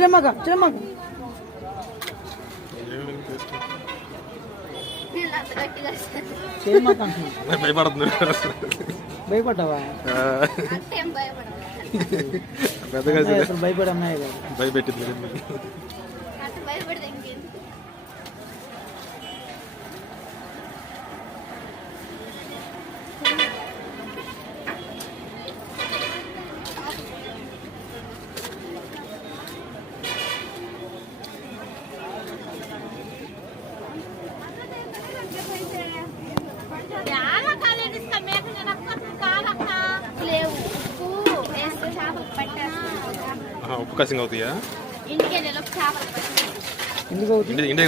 చెమ్మక భయపడుతుంది. భయపడ్డావా? భయపడి అమ్మాయి భయపెట్టింది. ఉప్పు కసింగ్ అవుతాయా? ఎందుకు అవుతుంది?